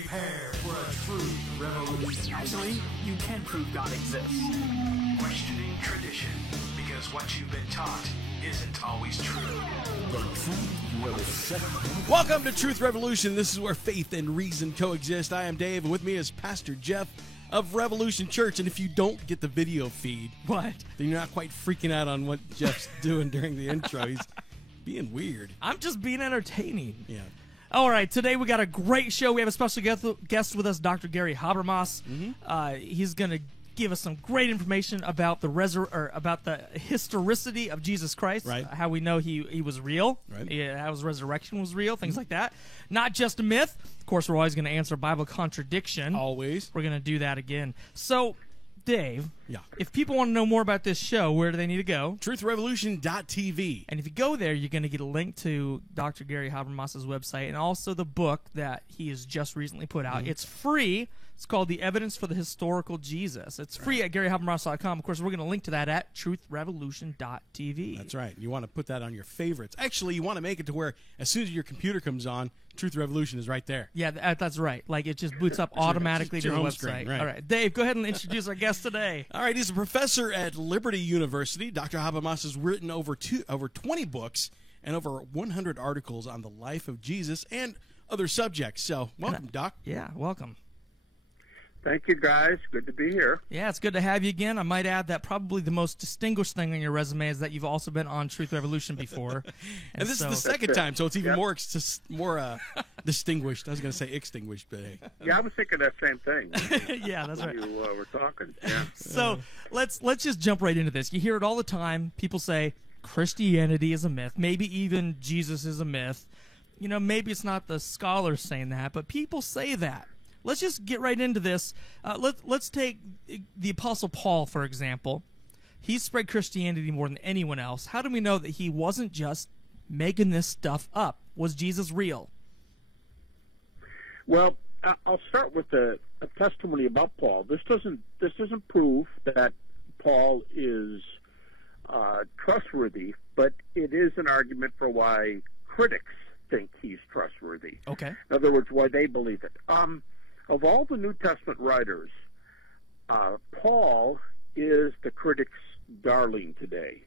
Prepare for a truth revolution. Actually, you can prove God exists. Questioning tradition, because what you've been taught isn't always true. The truth will set you. Welcome to Truth Revolution. This is where faith and reason coexist. I am Dave, and with me is Pastor Jeff of Revolution Church. And if you don't get the video feed, What? then you're not quite freaking out on what Jeff's doing during the intro. He's being weird. I'm just being entertaining. Yeah. All right, today we got a great show. We have a special guest with us, Dr. Gary Habermas. He's going to give us some great information about the historicity of Jesus Christ, Right. How we know he was real, Right. How his resurrection was real, things like that. Not just a myth. Of course, we're always going to answer Bible contradiction. Always. We're going to do that again. So, Dave, Yeah. if people want to know more about this show, where do they need to go? TruthRevolution.tv. And if you go there, you're going to get a link to Dr. Gary Habermas' website and also the book that he has just recently put out. It's free. It's called The Evidence for the Historical Jesus. It's free at GaryHabermas.com. Of course, we're going to link to that at TruthRevolution.tv. That's right. You want to put that on your favorites. Actually, you want to make it to where as soon as your computer comes on, Truth Revolution is right there. Yeah, that's right. Like, it just boots up automatically it's to your the home website. screen, right. All right, Dave, go ahead and introduce our guest today. All right, he's a professor at Liberty University. Dr. Habermas has written over 20 books and over 100 articles on the life of Jesus and other subjects. So, welcome, Doc. Yeah, welcome. Thank you, guys. Good to be here. Yeah, it's good to have you again. I might add that probably the most distinguished thing on your resume is that you've also been on Truth Revolution before. And this so- is the second time, so it's even Yep. more distinguished. I was going to say extinguished, but hey. Yeah, I was thinking that same thing Yeah, that's right. when you were talking. Yeah. So let's just jump right into this. You hear it all the time. People say Christianity is a myth. Maybe even Jesus is a myth. You know, maybe it's not the scholars saying that, but people say that. Let's just get right into this. Let's take the Apostle Paul, for example. He spread Christianity more than anyone else. How do we know that he wasn't just making this stuff up? Was Jesus real? Well, I'll start with a testimony about Paul. This doesn't prove that Paul is trustworthy, but it is an argument for why critics think he's trustworthy. Okay. In other words, why they believe it. Of all the New Testament writers, Paul is the critics' darling today.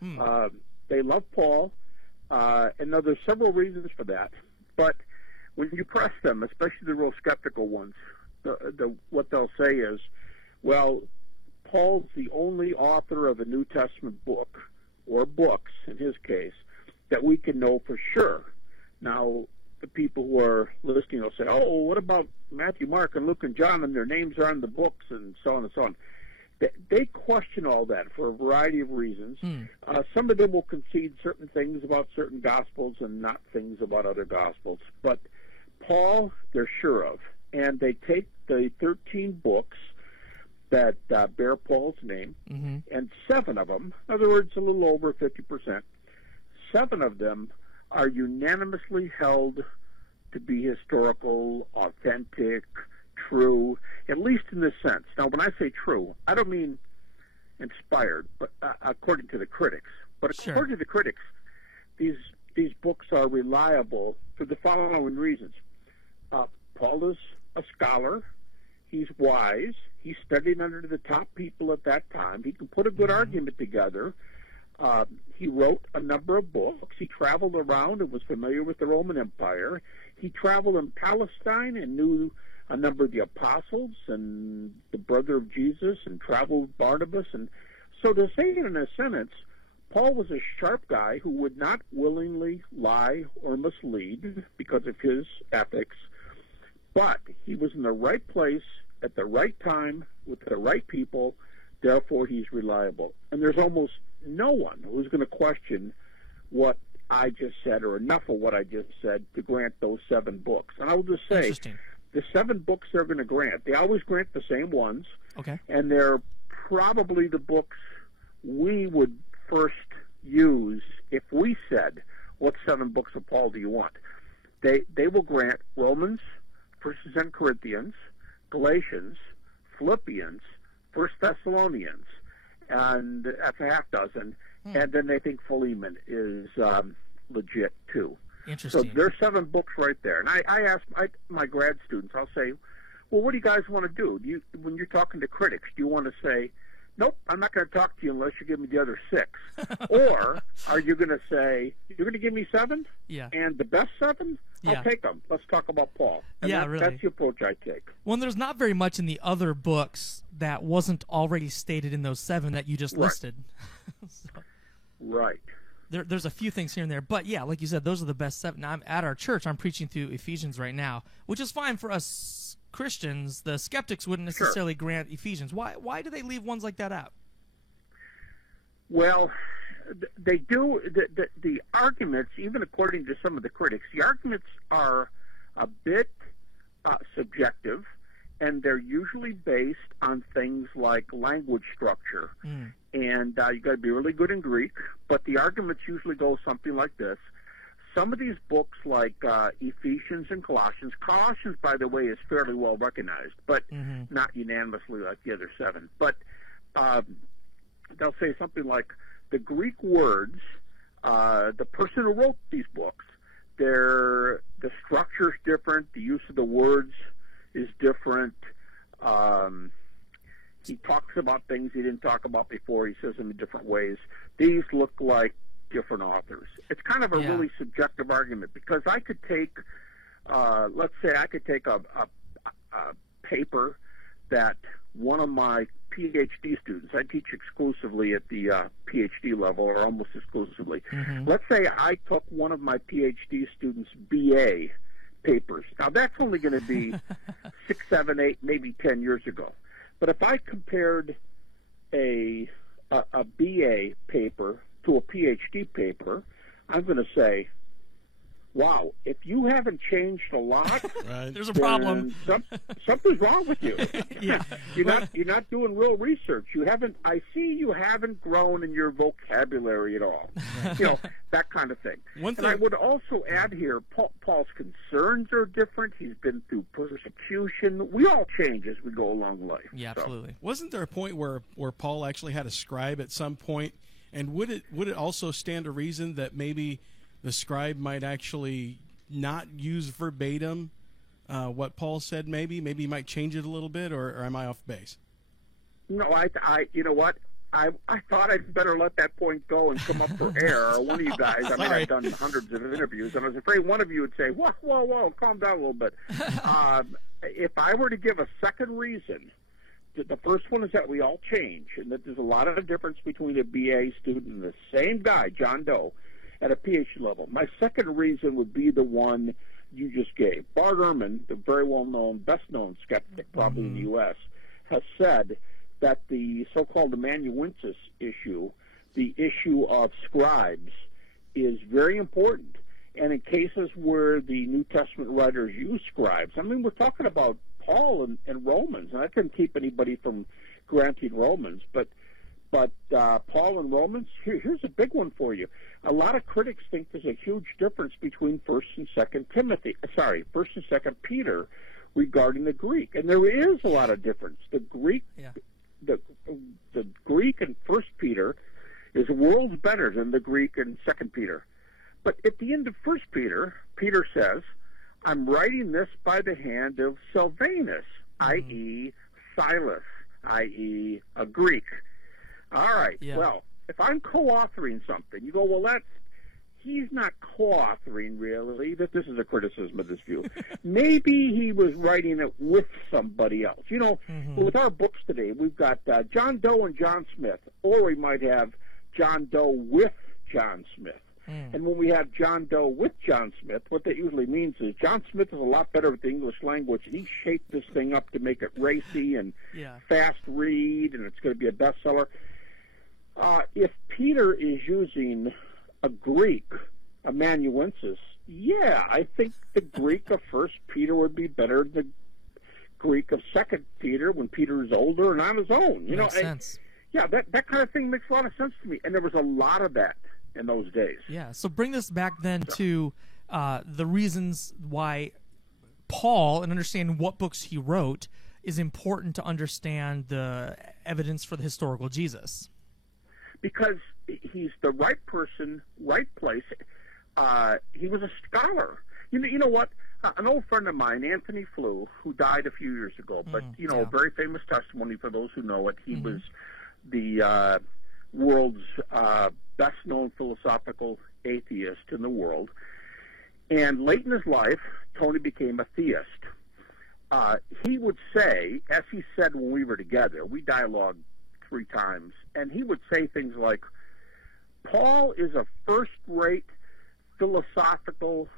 They love Paul, and now there's several reasons for that. But when you press them, especially the real skeptical ones, what they'll say is, well, Paul's the only author of a New Testament book, or books in his case, that we can know for sure. Now, the people who are listening will say, oh, what about Matthew, Mark, and Luke, and John, and their names are in the books, and so on and so on. They question all that for a variety of reasons. Some of them will concede certain things about certain Gospels and not things about other Gospels. But Paul, they're sure of. And they take the 13 books that bear Paul's name, and 7 of them, in other words, a little over 50%, 7 of them are unanimously held to be historical, authentic, true, at least in this sense. Now, when I say true, I don't mean inspired, but according to the critics. But according to the critics, these books are reliable for the following reasons. Paul is a scholar. He's wise. He studied under the top people at that time. He can put a good argument together. He wrote a number of books. He traveled around and was familiar with the Roman Empire. He traveled in Palestine and knew a number of the apostles and the brother of Jesus and traveled with Barnabas. And so to say it in a sentence, Paul was a sharp guy who would not willingly lie or mislead because of his ethics, but he was in the right place at the right time with the right people. Therefore, he's reliable. And there's almost no one who's going to question what I just said or enough of what I just said to grant those 7 books. And I will just say, the 7 books they're going to grant, they always grant the same ones. Okay. And they're probably the books we would first use if we said, what 7 books of Paul do you want? They will grant Romans, 1st and Corinthians, Galatians, Philippians, 1 Thessalonians, and that's a half dozen. And then they think Philemon is legit too. Interesting. So there's 7 books right there. And I ask my grad students, I'll say, well, what do you guys want to do? When you're talking to critics, do you want to say, nope, I'm not going to talk to you unless you give me the other 6? Or are you going to say, you're going to give me 7? Yeah. And the best 7? Yeah. I'll take them. Let's talk about Paul. And really. That's the approach I take. Well, there's not very much in the other books that wasn't already stated in those 7 that you just Right. listed. So, Right. there's a few things here and there, but yeah, like you said, those are the best 7. Now, I'm at our church. I'm preaching through Ephesians right now, which is fine for us Christians. The skeptics wouldn't necessarily grant Ephesians. Why do they leave ones like that out? Well, they do. The arguments, even according to some of the critics, the arguments are a bit subjective, and they're usually based on things like language structure. And you got to be really good in Greek, but the arguments usually go something like this. Some of these books, like Ephesians and Colossians, by the way, is fairly well recognized, but not unanimously like the other 7. But they'll say something like the Greek words, the person who wrote these books, the structure's different, the use of the words is different. He talks about things he didn't talk about before. He says them in different ways. These look like different authors. It's kind of a really subjective argument, because I could take, let's say I could take a paper that one of my PhD students, I teach exclusively at the PhD level, or almost exclusively. Let's say I took one of my PhD students' BA papers. Now, that's only going to be 6, 7, 8, maybe 10 years ago. But if I compared a BA paper to a PhD paper, I'm going to say, wow, if you haven't changed a lot, Right. There's a problem. Something's wrong with you. Yeah. You're not doing real research. I see you haven't grown in your vocabulary at all. That kind of thing. One And I thing- would also add here, Paul's concerns are different. He's been through persecution. We all change as we go along life. Yeah, So, absolutely. Wasn't there a point where Paul actually had a scribe at some point? And would it also stand to reason that maybe the scribe might actually not use verbatim what Paul said? Maybe he might change it a little bit, or am I off base? No, you know what? I thought I'd better let that point go and come up for air. Or one of you guys, I mean, Sorry. I've done hundreds of interviews, and I was afraid one of you would say, whoa, calm down a little bit. If I were to give a second reason, the first one is that we all change, and that there's a lot of difference between a BA student and the same guy, John Doe, at a PhD level. My second reason would be the one you just gave. Bart Ehrman, the very well-known, best-known skeptic probably in the U.S., has said that the so-called amanuensis issue, the issue of scribes, is very important. And in cases where the New Testament writers use scribes, I mean, we're talking about Paul and Romans, and I couldn't keep anybody from granting Romans, but Paul and Romans, here's a big one for you. A lot of critics think there's a huge difference between 1st and 2nd 1st and 2nd Peter regarding the Greek, and there is a lot of difference. The Greek, the Greek in 1st Peter is worlds better than the Greek in 2nd Peter. But at the end of 1st Peter, Peter says, I'm writing this by the hand of Silvanus, i.e. Silas, i.e. a Greek. All right, well, if I'm co-authoring something, you go, well, he's not co-authoring, really. This is a criticism of this view. Maybe he was writing it with somebody else. With our books today, we've got John Doe and John Smith, or we might have John Doe with John Smith. And when we have John Doe with John Smith, what that usually means is John Smith is a lot better with the English language, and he shaped this thing up to make it racy and fast read, and it's going to be a bestseller. If Peter is using a Greek, amanuensis, I think the Greek of 1st Peter would be better than the Greek of 2nd Peter when Peter is older and on his own. Makes sense. That kind of thing makes a lot of sense to me, and there was a lot of that in those days. Yeah, so bring this back then to the reasons why Paul, and understanding what books he wrote, is important to understand the evidence for the historical Jesus. Because he's the right person, right place. he was a scholar. You know what? An old friend of mine, Anthony Flew, who died a few years ago, but a very famous testimony for those who know it. He was the world's best-known philosophical atheist in the world. And late in his life, Tony became a theist. He would say, as he said when we were together, we dialogued 3 times, and he would say things like, Paul is a first-rate philosophical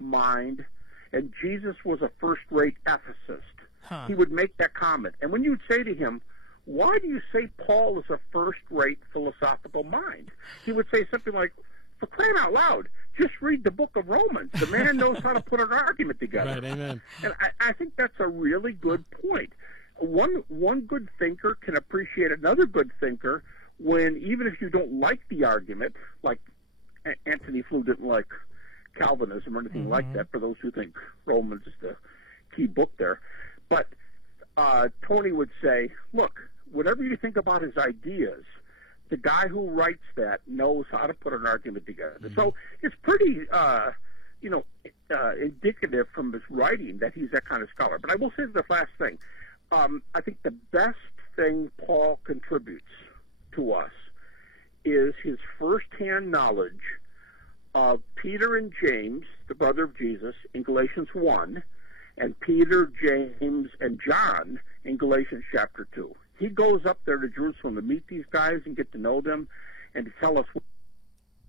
mind, and Jesus was a first-rate ethicist. He would make that comment. And when you would say to him, why do you say Paul is a first-rate philosophical mind? He would say something like, for crying out loud, just read the book of Romans. The man knows how to put an argument together. Right, amen. And I think that's a really good point. One good thinker can appreciate another good thinker when, even if you don't like the argument, like Anthony Flew didn't like Calvinism or anything like that, for those who think Romans is the key book there. But Tony would say, look, whatever you think about his ideas, the guy who writes that knows how to put an argument together. So it's pretty, indicative from his writing that he's that kind of scholar. But I will say this last thing. I think the best thing Paul contributes to us is his firsthand knowledge of Peter and James, the brother of Jesus, in Galatians 1, and Peter, James, and John in Galatians chapter 2. He goes up there to Jerusalem to meet these guys and get to know them and to tell us what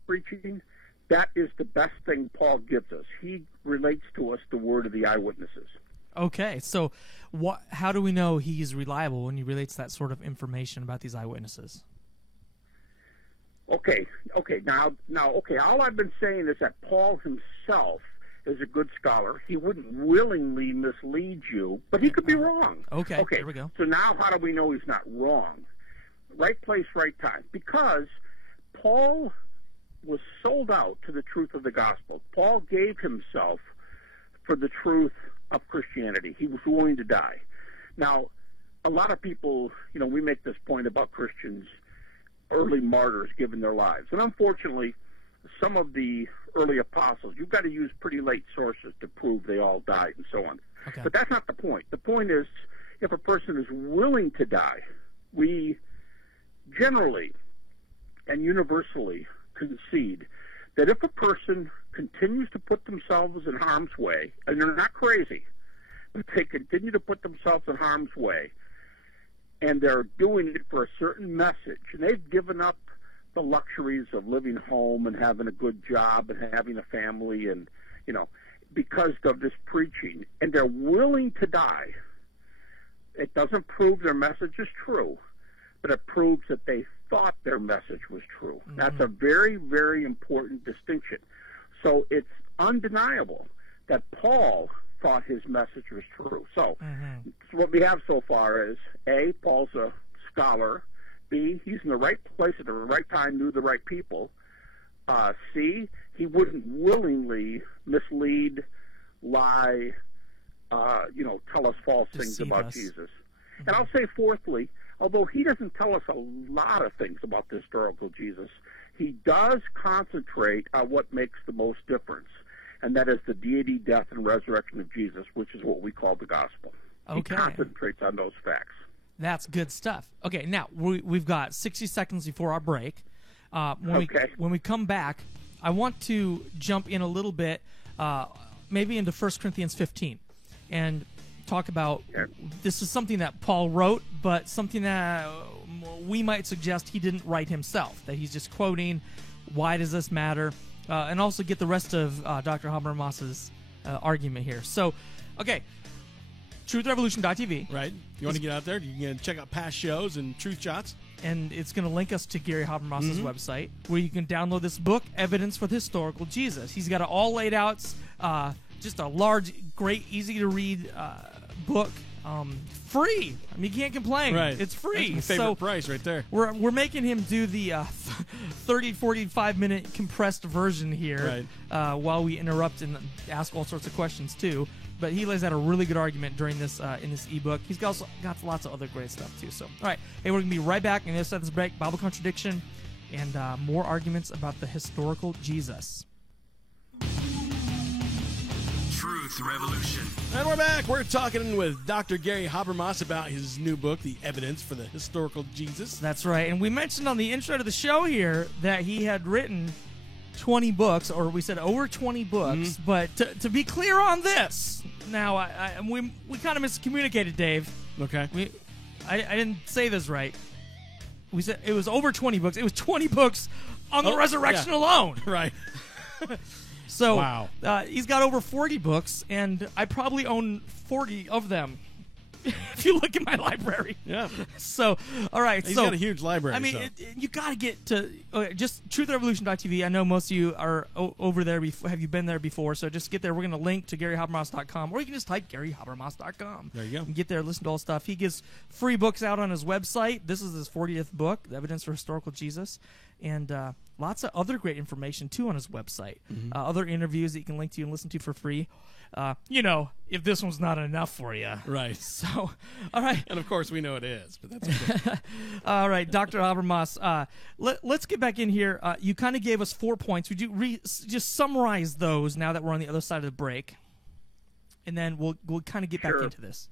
preaching. That is the best thing Paul gives us. He relates to us the word of the eyewitnesses. Okay, so how do we know he's reliable when he relates that sort of information about these eyewitnesses? Okay. Now, all I've been saying is that Paul himself is a good scholar. He wouldn't willingly mislead you, but he could be wrong. Okay, there we go. So now how do we know he's not wrong? Right place, right time. Because Paul was sold out to the truth of the gospel. Paul gave himself for the truth of Christianity. He was willing to die. Now, a lot of people, we make this point about Christians, early martyrs giving their lives. And unfortunately, some of the early apostles, you've got to use pretty late sources to prove they all died and so on. Okay. But that's not the point. The point is, if a person is willing to die, we generally and universally concede that if a person continues to put themselves in harm's way, and they're not crazy, but they continue to put themselves in harm's way, and they're doing it for a certain message, and they've given up the luxuries of living home and having a good job and having a family and, because of this preaching, and they're willing to die, it doesn't prove their message is true, but it proves that they thought their message was true. That's a very, very important distinction. So it's undeniable that Paul thought his message was true. So what we have so far is, A, Paul's a scholar. B, he's in the right place at the right time, knew the right people. C, he wouldn't willingly mislead, lie, tell us false things about Jesus. And I'll say fourthly, although he doesn't tell us a lot of things about the historical Jesus, he does concentrate on what makes the most difference, and that is the deity, death, and resurrection of Jesus, which is what we call the gospel. Okay. He concentrates on those facts. That's good stuff. Okay, now we've got 60 seconds before our break. When we come back, I want to jump in a little bit, maybe into 1 Corinthians 15, and talk about this is something that Paul wrote, but something that we might suggest he didn't write himself, that he's just quoting. Why does this matter? And also get the rest of Dr. Habermas's argument here. So, okay. TruthRevolution.tv. Right. You want to get out there, you can check out past shows and truth shots. And it's going to link us to Gary Habermas's website, where you can download this book, Evidence for the Historical Jesus. He's got it all laid out. Just a large, great, easy-to-read book. Free. I mean, you can't complain. Right. It's free. That's my favorite price right there. We're making him do the 30, 45-minute compressed version here while we interrupt and ask all sorts of questions, too. But he lays out a really good argument during this in this ebook. He's also got lots of other great stuff, too. So, all right. Hey, we're going to be right back in this sentence break, Bible contradiction, and more arguments about the historical Jesus. Truth Revolution. And we're back. We're talking with Dr. Gary Habermas about his new book, The Evidence for the Historical Jesus. That's right. And we mentioned on the intro to the show here that he had written 20 books, or we said over 20 books. But to be clear on this, now we kind of miscommunicated, Dave. Okay. I didn't say this right. We said it was over 20 books. It was 20 books on the resurrection alone. Right. So Wow. He's got over 40 books, and I probably own 40 of them. If you look at my library. Yeah. So, all right. He's so got a huge library. I mean, so. you got to get to just truthrevolution.tv. I know most of you are over there. Have you been there before? So just get there. We're going to link to GaryHabermas.com, or you can just type GaryHabermas.com. There you go. And get there, listen to all the stuff. He gives free books out on his website. This is his 40th book, The Evidence for Historical Jesus. And lots of other great information, too, on his website. Other interviews that you can link to and listen to for free. If this one's not enough for you. Right. So, all right. And, of course, we know it is, but that's okay. All right, Dr. Habermas, let's get back in here. You kind of gave us 4 points. Would you just summarize those now that we're on the other side of the break? And then we'll kind of get back Sure. into this.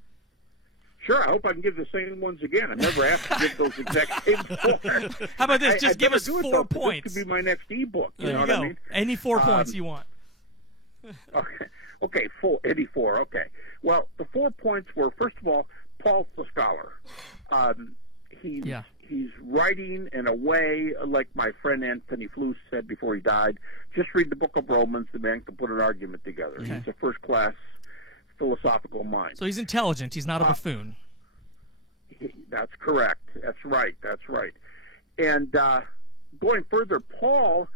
Sure, I hope I can give the same ones again. I'm never asked to give those exact same four. How about this? I Just give never us do it, 4 though, 'cause points. This could be my next ebook. You There know you what go. I mean? Any 4 points you want. Okay, 84. Okay. Well, the 4 points were, first of all, Paul's the scholar. He's writing in a way, like my friend Anthony Fluce said before he died, just read the book of Romans, the man can put an argument together. Okay. He's a first-class philosophical mind. So he's intelligent. He's not a buffoon. That's correct. That's right. And going further, Paul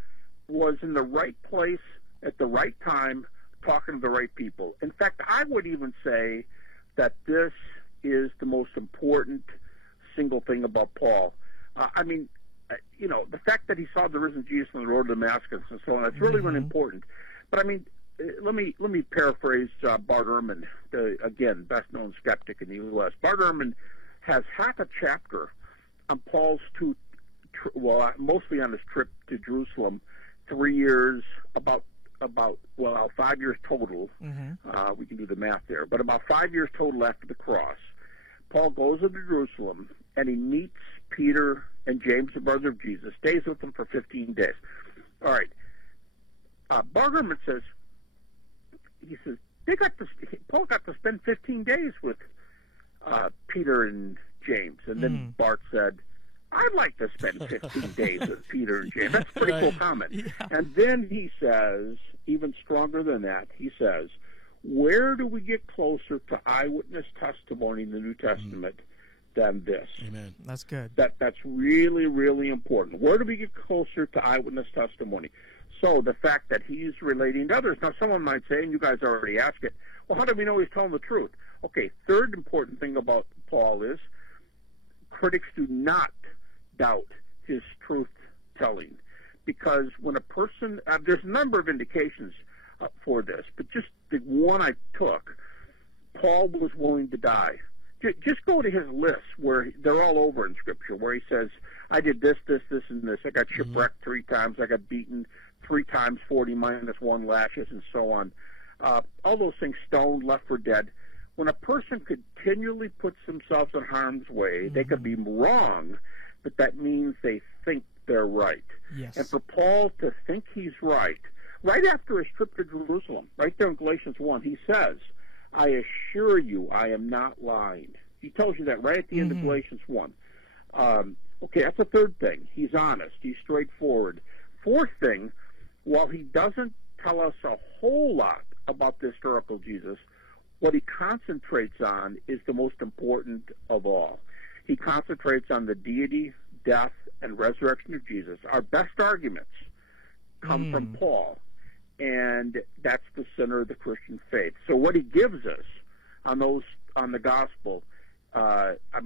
was in the right place at the right time, talking to the right people. In fact, I would even say that this is the most important single thing about Paul. The fact that he saw the risen Jesus on the road to Damascus and so on, that's really important. But, let me paraphrase Bart Ehrman, the, again, best-known skeptic in the U.S. Bart Ehrman has half a chapter on Paul's mostly on his trip to Jerusalem, 3 years, about 5 years total. We can do the math there, but about 5 years total after the cross. Paul goes into Jerusalem, and he meets Peter and James, the brother of Jesus, stays with them for 15 days. All right. Bart Ehrman says, Paul got to spend 15 days with Peter and James. And then Bart said, I'd like to spend 15 days with Peter and James. That's a pretty cool comment. Yeah. And then he says, even stronger than that, he says, where do we get closer to eyewitness testimony in the New Testament than this? Amen. That's good. That's really, really important. Where do we get closer to eyewitness testimony? So the fact that he's relating to others. Now, someone might say, and you guys already asked it, well, how do we know he's telling the truth? Okay, third important thing about Paul is critics do not doubt his truth-telling. Because when a person, there's a number of indications for this, but just the one I took, Paul was willing to die. Just go to his list where they're all over in Scripture, where he says, I did this, this, this, and this. I got shipwrecked 3 times. I got beaten 3 times, 40 minus 1 lashes, and so on. All those things, stoned, left for dead. When a person continually puts themselves in harm's way, they could be wrong, but that means they think they're right. Yes. And for Paul to think he's right after his trip to Jerusalem, right there in Galatians 1, he says, I assure you I am not lying. He tells you that right at the end of Galatians 1. Okay, that's the third thing. He's honest. He's straightforward. Fourth thing, while he doesn't tell us a whole lot about the historical Jesus, what he concentrates on is the most important of all. He concentrates on the deity, death, and resurrection of Jesus. Our best arguments come from Paul, and that's the center of the Christian faith. So what he gives us on the gospel,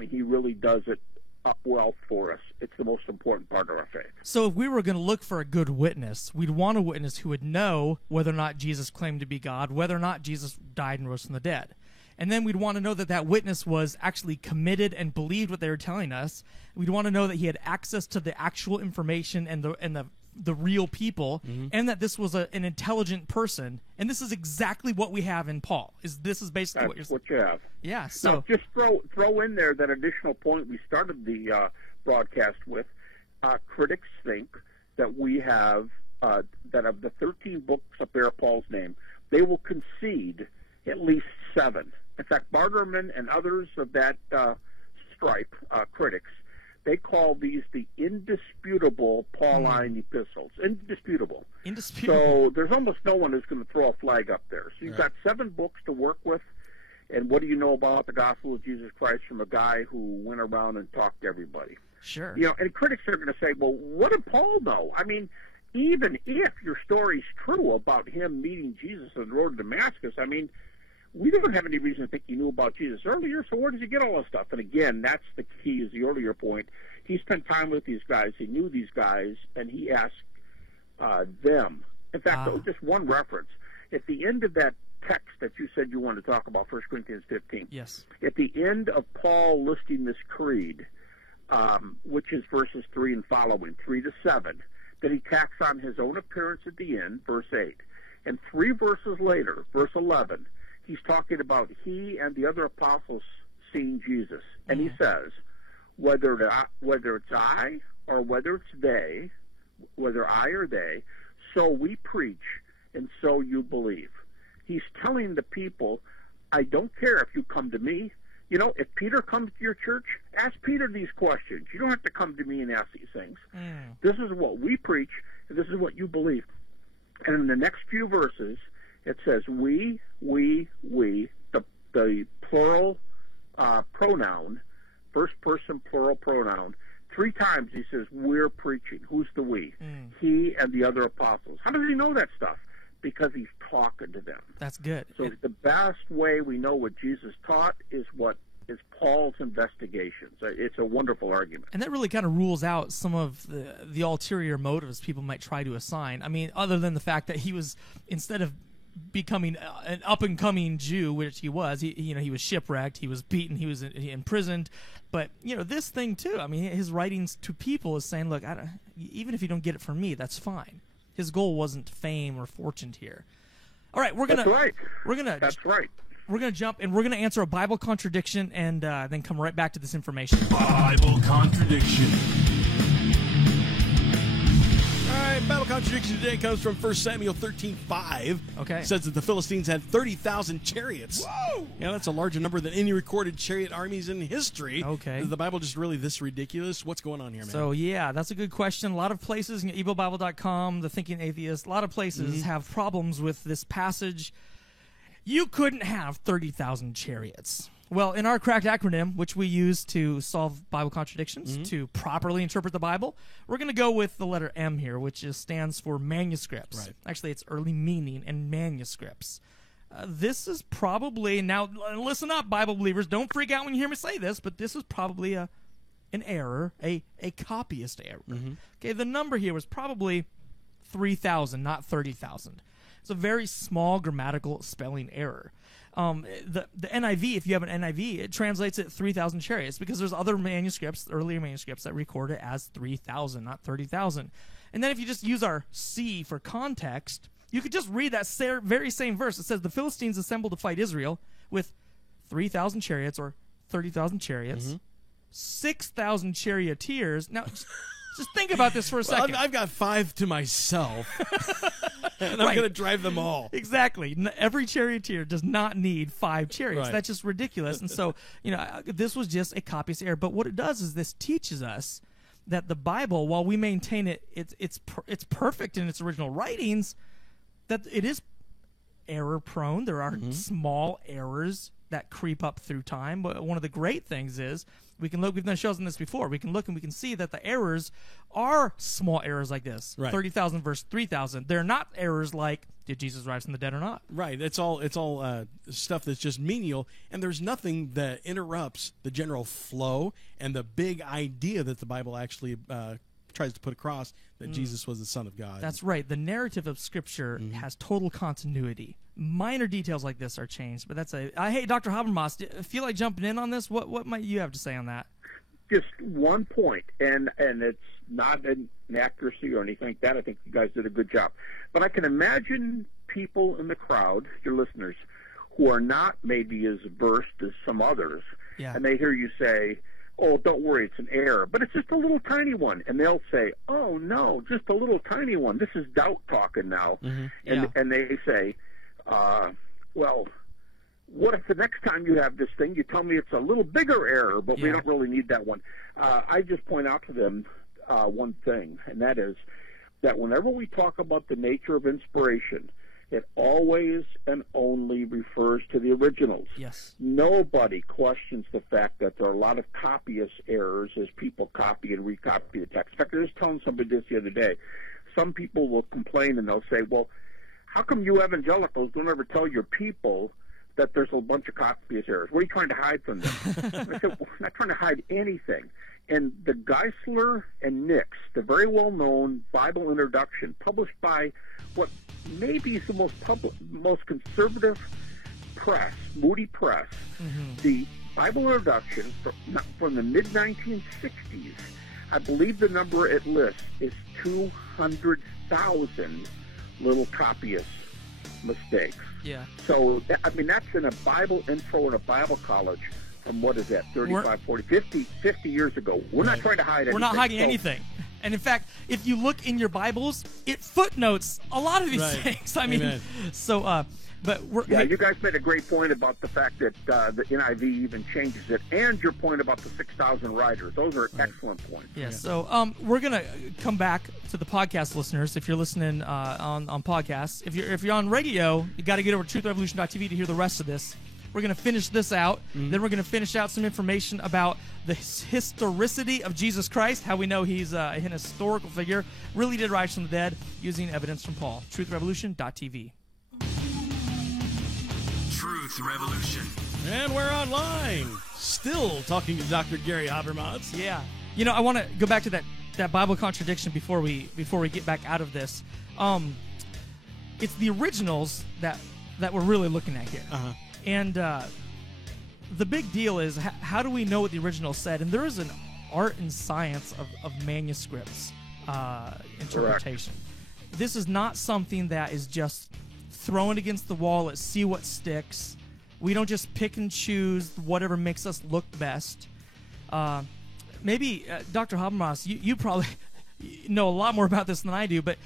he really does it up well for us. It's the most important part of our faith. So if we were going to look for a good witness, we'd want a witness who would know whether or not Jesus claimed to be God, whether or not Jesus died and rose from the dead. And then we'd want to know that that witness was actually committed and believed what they were telling us. We'd want to know that he had access to the actual information and the the real people, and that this was an intelligent person. And this is exactly what we have in Paul. This is basically That's what what you have. Yeah. So Now, just throw in there that additional point we started the broadcast with. Critics think that we have, that of the 13 books up there of Paul's name, they will concede at least 7. In fact, Barterman and others of that stripe, critics, they call these the indisputable Pauline epistles. Indisputable. So there's almost no one who's going to throw a flag up there. So you've got 7 books to work with. And what do you know about the gospel of Jesus Christ from a guy who went around and talked to everybody? Sure. You know, and critics are going to say, well, what did Paul know? I mean, even if your story's true about him meeting Jesus on the road to Damascus, I mean, we don't have any reason to think he knew about Jesus earlier, so where does he get all this stuff? And again, that's the key, is the earlier point. He spent time with these guys, he knew these guys, and he asked them. In fact, just one reference. At the end of that text that you said you wanted to talk about, 1 Corinthians 15, yes, at the end of Paul listing this creed, which is verses 3 and following, 3 to 7, then he tacks on his own appearance at the end, verse 8. And 3 verses later, verse 11, he's talking about he and the other apostles seeing Jesus. And he says, whether it's I or whether it's they, whether I or they, so we preach and so you believe. He's telling the people, I don't care if you come to me. You know, if Peter comes to your church, ask Peter these questions. You don't have to come to me and ask these things. This is what we preach, and this is what you believe. And in the next few verses, it says we, the plural pronoun, first person plural pronoun. 3 times he says, we're preaching. Who's the we? He and the other apostles. How does he know that stuff? Because he's talking to them. That's good. So the best way we know what Jesus taught is Paul's investigations. It's a wonderful argument. And that really kind of rules out some of the ulterior motives people might try to assign. I mean, other than the fact that he was, instead of becoming an up-and-coming Jew, which he was, he was shipwrecked, he was beaten, he was imprisoned. But, this thing, too, I mean, his writings to people is saying, look, even if you don't get it from me, that's fine. His goal wasn't fame or fortune here. All right, That's right. That's right. We're gonna jump and we're gonna answer a Bible contradiction and then come right back to this information. Bible contradiction. All right, Bible contradiction today comes from 1 Samuel 13:5. Okay. It says that the Philistines had 30,000 chariots. Whoa! Yeah, that's a larger number than any recorded chariot armies in history. Okay. Is the Bible just really this ridiculous? What's going on here, man? So, yeah, that's a good question. A lot of places, ebelbible.com, The Thinking Atheist, a lot of places have problems with this passage. You couldn't have 30,000 chariots. Well, in our cracked acronym, which we use to solve Bible contradictions, to properly interpret the Bible, we're going to go with the letter M here, which stands for manuscripts. Right. Actually, it's early meaning and manuscripts. This is probably, now listen up, Bible believers, don't freak out when you hear me say this, but this is probably an error, a copyist error. Okay, the number here was probably 3,000, not 30,000. It's a very small grammatical spelling error. The NIV, if you have an NIV, it translates it 3,000 chariots because there's other manuscripts, earlier manuscripts, that record it as 3,000, not 30,000. And then if you just use our C for context, you could just read that very same verse. It says, the Philistines assembled to fight Israel with 3,000 chariots or 30,000 chariots, 6,000 charioteers. Now, just think about this for a second. I've got 5 to myself, and I'm going to drive them all. Exactly. Every charioteer does not need 5 chariots. Right. That's just ridiculous. And so, this was just a copyist error. But what it does is this teaches us that the Bible, while we maintain it's perfect in its original writings, that it is error prone. There are small errors that creep up through time. But one of the great things is we can look. We've done shows on this before. We can look and we can see that the errors are small errors like this. Right. 30,000 versus 3,000. They're not errors like, did Jesus rise from the dead or not? Right. It's all stuff that's just menial, and there's nothing that interrupts the general flow and the big idea that the Bible actually tries to put across, that Jesus was the Son of God. That's right. The narrative of Scripture has total continuity. Minor details like this are changed, but hey, Dr. Habermas, feel like jumping in on this? What might you have to say on that? just one point, and it's not an inaccuracy or anything like that. I think you guys did a good job. But I can imagine people in the crowd, your listeners, who are not maybe as versed as some others, Yeah. and they hear you say, "Oh, don't worry, it's an error, but it's just a little tiny one," and they'll say, "Oh no, just a little tiny one. This is doubt talking now," Yeah. and they say, "Well, what if the next time you have this thing, you tell me it's a little bigger error, but we Yeah. don't really need that one?" I just point out to them one thing, and that is that whenever we talk about the nature of inspiration, it always and only refers to the originals. Yes. Nobody questions the fact that there are a lot of copyist errors as people copy and recopy the text. In fact, I was telling somebody this the other day. Some people will complain and they'll say, "Well, how come you evangelicals don't ever tell your people that there's a bunch of copyist errors? What are you trying to hide from them?" I said, "We're not trying to hide anything." And the Geisler and Nix, the very well-known Bible introduction, published by what maybe is the most conservative press, Moody Press, the Bible introduction from the mid-1960s, I believe the number it lists is 200,000 little copyist mistakes. Yeah. So, that's in a Bible intro in a Bible college from, what is that, 35, 40, 50 years ago. We're not trying to hide anything. We're not hiding So, anything. And in fact, if you look in your Bibles, it footnotes a lot of these Right. things. I mean, Amen. so, but we're. Yeah, you guys made a great point about the fact that the NIV even changes it, and your point about the 6,000 writers. Those are excellent points. Yeah, so we're gonna come back to the podcast listeners. If you're listening on podcasts, if you're on radio, you got to get over to truthrevolution.tv to hear the rest of this. We're gonna finish this out. Then we're gonna finish out some information about the historicity of Jesus Christ, how we know he's an historical figure, really did rise from the dead, using evidence from Paul. Truthrevolution.tv. Truth Revolution. And we're online, still talking to Dr. Gary Habermas. Yeah, I want to go back to that Bible contradiction before we get back out of this. It's the originals that we're really looking at here. And the big deal is, how do we know what the original said? And there is an art and science of manuscripts interpretation. Correct. This is not something that is just thrown against the wall. Let's see what sticks. We don't just pick and choose whatever makes us look best. Maybe, Dr. Habermas, you probably know a lot more about this than I do, but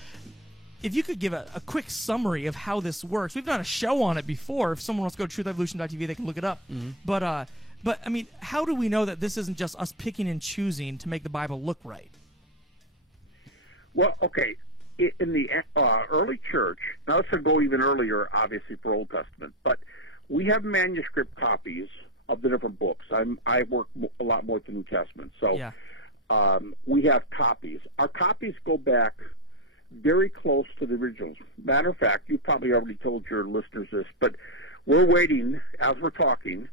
if you could give a quick summary of how this works. We've done a show on it before. If someone wants to go to truthrevolution.tv, they can look it up. But I mean, how do we know that this isn't just us picking and choosing to make the Bible look right? Well, okay. In the early church, now this would go even earlier, obviously, for Old Testament, but we have manuscript copies of the different books. I work a lot more with the New Testament, so we have copies. Our copies go back very close to the originals. Matter of fact, you probably already told your listeners this, but we're waiting, as we're talking,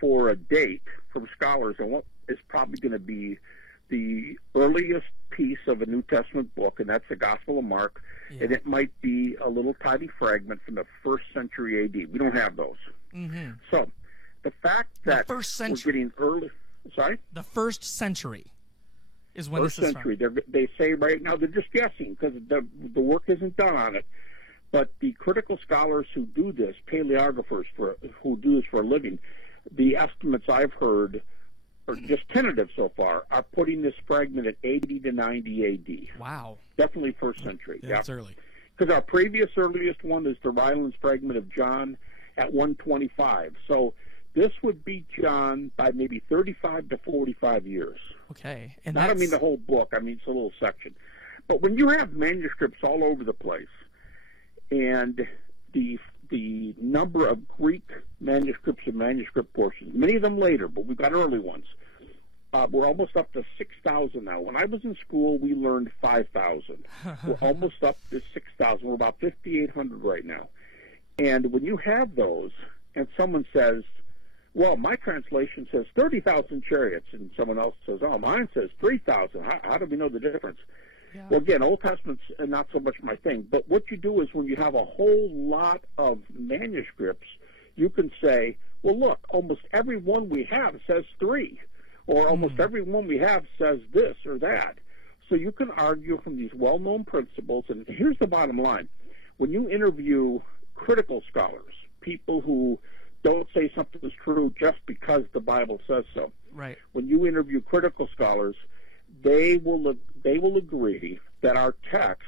for a date from scholars on what is probably going to be the earliest piece of a New Testament book, and that's the Gospel of Mark, and it might be a little tiny fragment from the 1st century A.D. We don't have those. So the fact that we're getting early... Sorry? The 1st century is when First this is century. from. They say right now they're just guessing because the work isn't done on it. But the critical scholars who do this, paleographers who do this for a living, the estimates I've heard, are just tentative so far, are putting this fragment at 80 to 90 A.D. Wow. Definitely 1st century. Yeah, that's early. Because our previous earliest one is the Rylands fragment of John at 125. So this would be John by maybe 35 to 45 years. Okay. And I don't mean the whole book. I mean it's a little section. But when you have manuscripts all over the place, and the number of Greek manuscripts and manuscript portions, many of them later, but we've got early ones, we're almost up to 6,000 now. When I was in school, we learned 5,000. We're almost up to 6,000. We're about 5,800 right now. And when you have those, and someone says, well, my translation says 30,000 chariots, and someone else says, oh, mine says 3,000. How do we know the difference? Yeah. Well, again, Old Testament's not so much my thing, but what you do is when you have a whole lot of manuscripts, you can say, well, look, almost every one we have says 3. or almost every one we have says this or that. So you can argue from these well-known principles, and here's the bottom line. When you interview critical scholars, people who don't say something is true just because the Bible says so. Right. When you interview critical scholars, they will agree that our text,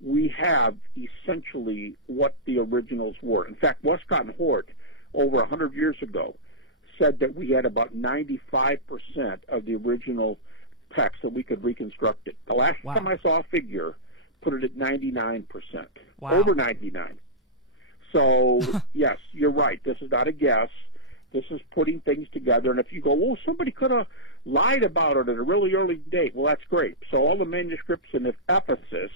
we have essentially what the originals were. In fact, Westcott and Hort, over 100 years ago, said that we had about 95% of the original text, that we could reconstruct it. The last time I saw a figure put it at 99%. Wow. Over 99. So, yes, you're right. This is not a guess. This is putting things together. And if you go, well, somebody could have lied about it at a really early date, well, that's great. So all the manuscripts in Ephesus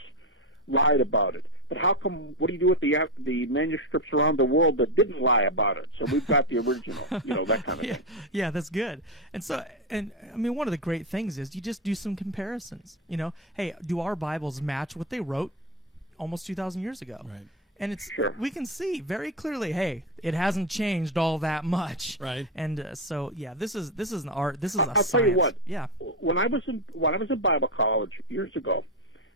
lied about it. But how come, what do you do with the manuscripts around the world that didn't lie about it? So we've got the original, that kind of thing. Yeah, that's good. And so, I mean, one of the great things is you just do some comparisons. Hey, do our Bibles match what they wrote almost 2,000 years ago? Right. And we can see very clearly, hey, it hasn't changed all that much. Right. And so, yeah, this is an art. This is a science. I'll tell you what. Yeah. When I was in Bible college years ago,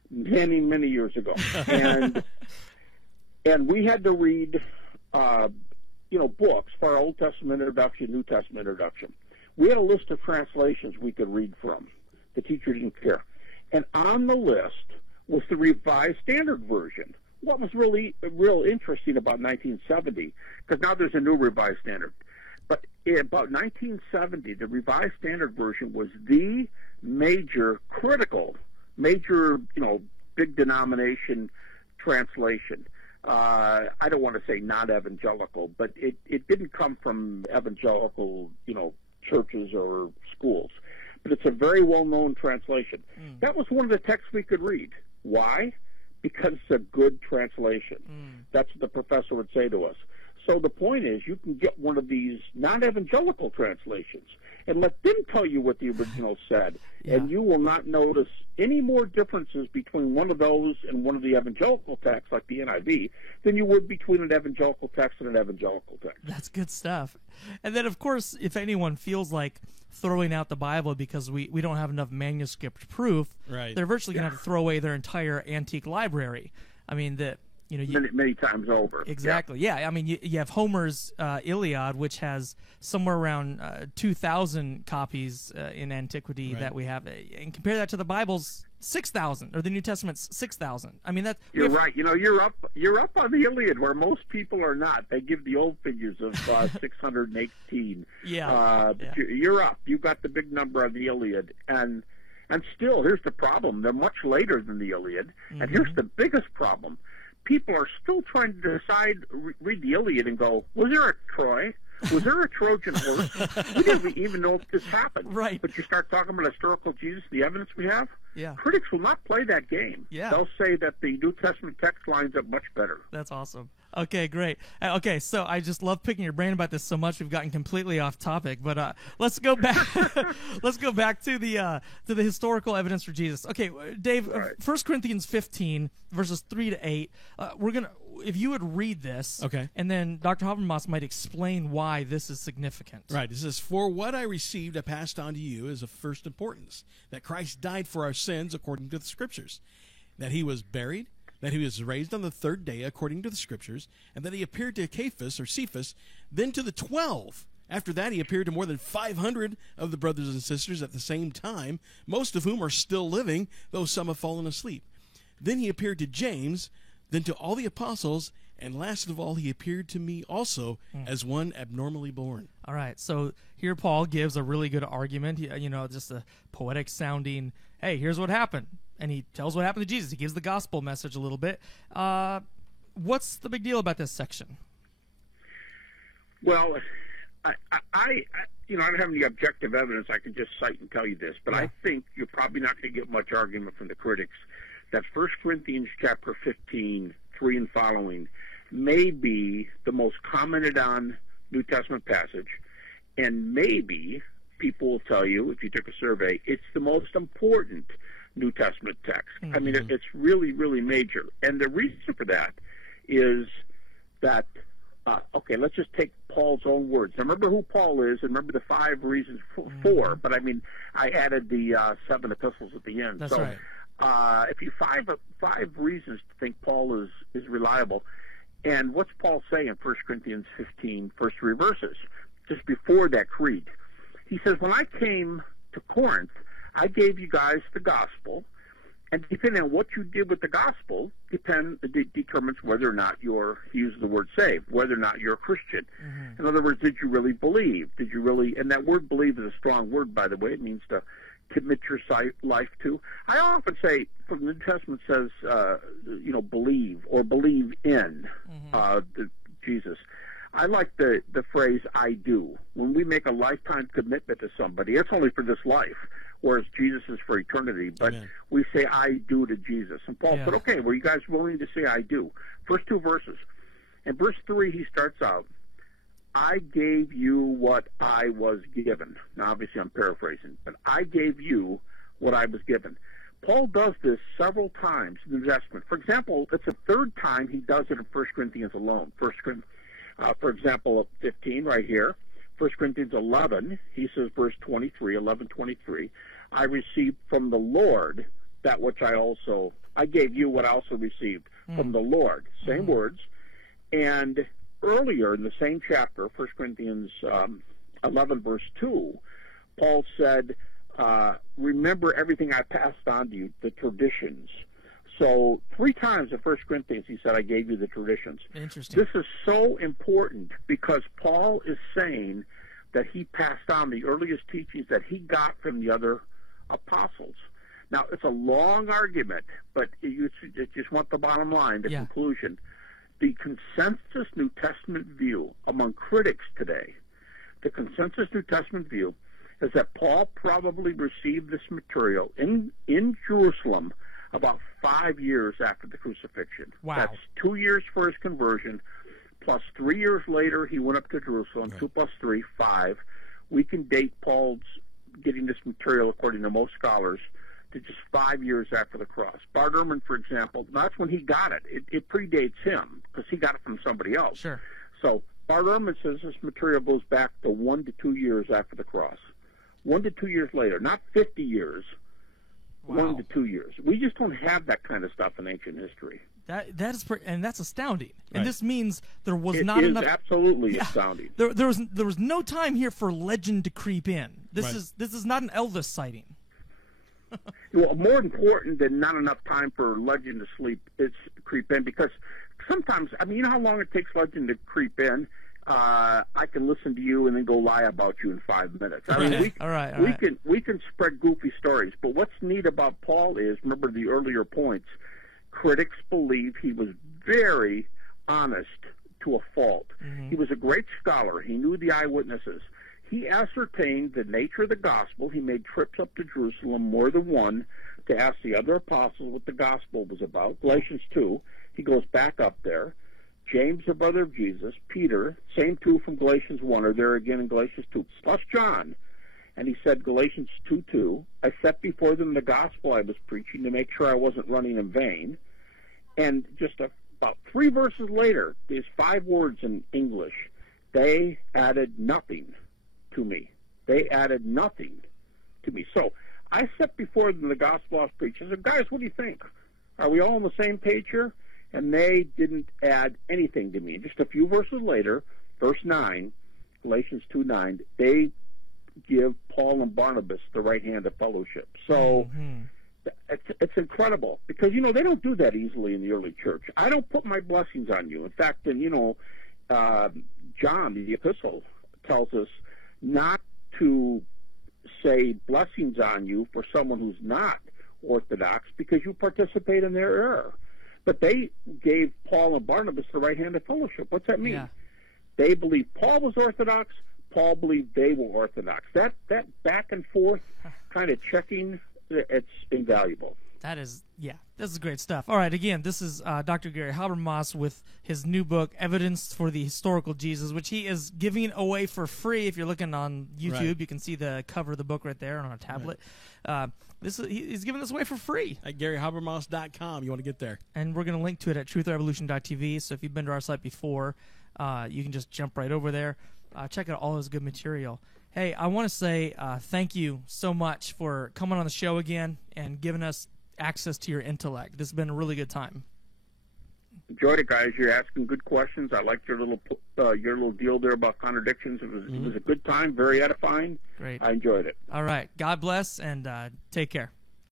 many years ago, and we had to read, books for our Old Testament introduction, New Testament introduction. We had a list of translations we could read from. The teacher didn't care, and on the list was the Revised Standard Version. What was real interesting about 1970, because now there's a new Revised Standard, but in about 1970, the Revised Standard Version was the major, big denomination translation. I don't want to say non-evangelical, but it didn't come from evangelical, churches or schools. But it's a very well-known translation. That was one of the texts we could read. Why? Because it's a good translation. That's what the professor would say to us. So the point is, you can get one of these non-evangelical translations and let them tell you what the original said, and you will not notice any more differences between one of those and one of the evangelical texts, like the NIV, than you would between an evangelical text and an evangelical text. That's good stuff. And then, of course, if anyone feels like throwing out the Bible because we don't have enough manuscript proof, they're virtually going to have to throw away their entire antique library. I mean, many times over. Exactly. Yeah. I mean, you have Homer's Iliad, which has somewhere around 2,000 copies in antiquity that we have, and compare that to the Bible's 6,000, or the New Testament's 6,000. I mean, you're right. You're up on the Iliad where most people are not. They give the old figures of 618. You're up. You got the big number on the Iliad, and still, here's the problem: they're much later than the Iliad, and here's the biggest problem. People are still trying to decide, read the Iliad and go, was there a Troy? Was there a Trojan horse? We didn't even know if this happened. Right. But you start talking about historical Jesus, the evidence we have, Yeah. Critics will not play that game. Yeah. They'll say that the New Testament text lines up much better. That's awesome. Okay, great. Okay, so I just love picking your brain about this so much. We've gotten completely off topic, but let's go back. Let's go back to the historical evidence for Jesus. Okay, Dave. Right. 1 Corinthians 15 verses 3 to 8. We're gonna, if you would read this, okay, and then Dr. Habermas might explain why this is significant. Right. It says, "For what I received, I passed on to you as of first importance, that Christ died for our sins according to the Scriptures, that he was buried, that he was raised on the third day according to the Scriptures, and that he appeared to Cephas, or Cephas, then to the 12. After that, he appeared to more than 500 of the brothers and sisters at the same time, most of whom are still living, though some have fallen asleep. Then he appeared to James, then to all the apostles, and last of all, he appeared to me also as one abnormally born." All right, so here Paul gives a really good argument, just a poetic sounding, hey, here's what happened. And he tells what happened to Jesus. He gives the gospel message a little bit. What's the big deal about this section? Well, I don't have any objective evidence. I can just cite and tell you this, but I think you're probably not going to get much argument from the critics that 1 Corinthians chapter 15, 3 and following, may be the most commented on New Testament passage, and maybe people will tell you, if you took a survey, it's the most important New Testament text. I mean, it's really, really major. And the reason for that is that, let's just take Paul's own words. Now, remember who Paul is, and remember the 5 reasons for. But I mean, I added the 7 epistles at the end. That's so, right. if you five reasons to think Paul is reliable, and what's Paul say in 1 Corinthians 15, first 3 verses, just before that creed? He says, "When I came to Corinth, I gave you guys the gospel." And depending on what you did with the gospel, determines whether or not you're, he uses the word saved, whether or not you're a Christian. In other words, did you really believe? Did you really, and that word believe is a strong word, by the way. It means to commit your life to. I often say, from the New Testament says, believe or believe in Jesus. I like the phrase, I do. When we make a lifetime commitment to somebody, it's only for this life, whereas Jesus is for eternity. But Amen. we say, I do to Jesus. And Paul said, okay, were you guys willing to say I do? First 2 verses. In verse 3, he starts out, I gave you what I was given. Now, obviously, I'm paraphrasing, but I gave you what I was given. Paul does this several times in the New Testament. For example, it's the 3rd time he does it in 1 Corinthians alone. For example, 15 right here, 1 Corinthians 11, he says, verse 23, 11:23, I received from the Lord that which I gave you what I also received from the Lord. Same words. And earlier in the same chapter, 1 Corinthians 11, verse 2, Paul said, remember everything I passed on to you, the traditions. So 3 times in 1 Corinthians he said, I gave you the traditions. Interesting. This is so important because Paul is saying that he passed on the earliest teachings that he got from the other apostles. Now, it's a long argument, but you just want the bottom line, the conclusion. The consensus New Testament view among critics today, the consensus New Testament view is that Paul probably received this material in Jerusalem about 5 years after the crucifixion. Wow. That's 2 years for his conversion, plus 3 years later he went up to Jerusalem. Right. 2 plus 3, 5. We can date Paul's getting this material, according to most scholars, to just 5 years after the cross. Bart Ehrman, for example, that's when he got it. It predates him because he got it from somebody else. Sure. So Bart Ehrman says this material goes back to 1 to 2 years after the cross. 1 to 2 years later, not 50 years. Wow. 1 to 2 years. We just don't have that kind of stuff in ancient history. That is and that's astounding. Right. And this means there was It not is enough. absolutely astounding. There was no time here for legend to creep in. This Right. this is not an Elvis sighting. Well, more important than not enough time for legend to creep in, because sometimes, I mean, you know how long it takes legend to creep in? I can listen to you and then go lie about you in 5 minutes. I mean, we can spread goofy stories, but what's neat about Paul is, remember the earlier points, critics believe he was very honest to a fault. Mm-hmm. He was a great scholar. He knew the eyewitnesses. He ascertained the nature of the gospel. He made trips up to Jerusalem, more than one, to ask the other apostles what the gospel was about. Galatians 2, he goes back up there. James, the brother of Jesus, Peter, same 2 from Galatians 1, are there again in Galatians 2, plus John. And he said, Galatians 2:2, I set before them the gospel I was preaching to make sure I wasn't running in vain. And just about 3 verses later, these 5 words in English, they added nothing to me. They added nothing to me. So I set before them the gospel I was preaching. I said, guys, what do you think? Are we all on the same page here? And they didn't add anything to me. Just a few verses later, verse 9, Galatians 2:9, they give Paul and Barnabas the right hand of fellowship. So it's incredible because, you know, they don't do that easily in the early church. I don't put my blessings on you. In fact, John, the epistle, tells us not to say blessings on you for someone who's not Orthodox because you participate in their error. But they gave Paul and Barnabas the right hand of fellowship. What's that mean? Yeah. They believed Paul was Orthodox. Paul believed they were Orthodox. That back and forth kind of checking, it's invaluable. This is great stuff. All right, again, this is Dr. Gary Habermas with his new book, Evidence for the Historical Jesus, which he is giving away for free. If you're looking on YouTube, Right. You can see the cover of the book right there on a tablet. Right. He's giving this away for free. At GaryHabermas.com, you want to get there. And we're going to link to it at truthrevolution.tv. So if you've been to our site before, You can just jump right over there. Check out all his good material. Hey, I want to say thank you so much for coming on the show again and giving us access to your intellect. This has been a really good time. Enjoyed it, guys. You're asking good questions. I liked your little deal there about contradictions. It was a good time, very edifying. Great. I enjoyed it. All right. God bless, and take care.